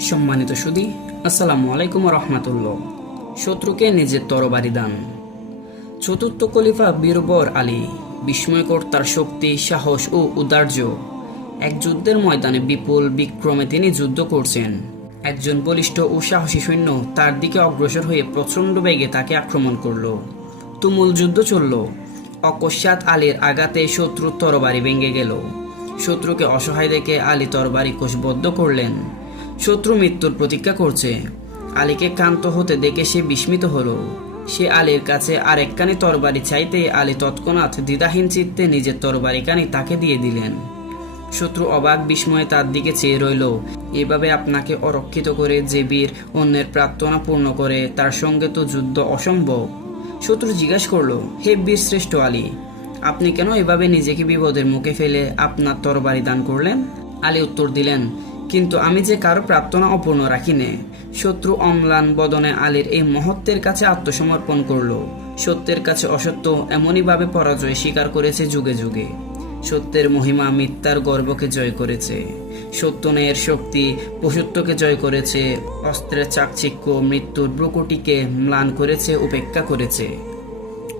সম্মানিত সুদী, আসসালামু আলাইকুম রহমাতুল্লাহ। শত্রুকে নিজের তরবারি দান। চতুর্থ খলিফা বীরবর আলী বিস্ময়কর তার শক্তি, সাহস ও উদার্য। এক যুদ্ধের ময়দানে বিপুল বিক্রমে তিনি যুদ্ধ করছেন। একজন বলিষ্ঠ ও সাহসী সৈন্য তার দিকে অগ্রসর হয়ে প্রচণ্ড বেগে তাকে আক্রমণ করল। তুমুল যুদ্ধ চলল। অকস্মাৎ আলীর আঘাতে শত্রুর তরবারি ভেঙে গেল। শত্রুকে অসহায় দেখে আলী তরবারি কোষবদ্ধ করলেন। শত্রু মৃত্যুর প্রতীক্ষা করছে। আলীকে ক্লান্ত হতে দেখে সে বিস্মিত হলো। সে আলীর কাছে আরেকখানি তরবারি চাইতে আলী তৎক্ষণাৎ দ্বিধাহীন চিত্তে নিজের তরবারিখানি তাকে দিয়ে দিলেন। শত্রু অবাক বিস্ময়ে তার দিকে চেয়ে রইল। এভাবে আপনাকে অরক্ষিত করে যে বীর অন্যের প্রার্থনা পূর্ণ করে, তার সঙ্গে তো যুদ্ধ অসম্ভব। শত্রু জিজ্ঞাসা করল, হে বীর শ্রেষ্ঠ আলী, আপনি কেন এভাবে নিজেকে বিপদের মুখে ফেলে আপনার তরবারি দান করলেন? আলী উত্তর দিলেন কিন্তু আমি যে কারও প্রার্থনা অপূর্ণ রাখিনি, শত্রু অম্লান বদনে আলীর এই মহত্বের কাছে আত্মসমর্পণ করল। সত্যের কাছে অসত্য এমনইভাবে পরাজয় স্বীকার করেছে যুগে যুগে। সত্যের মহিমা মিথ্যার গর্বকে জয় করেছে। সত্য ন্যায়ের শক্তি পশুত্বকে জয় করেছে। অস্ত্রের চাকচিক্য মৃত্যুর ব্রুকুটিকে ম্লান করেছে, উপেক্ষা করেছে।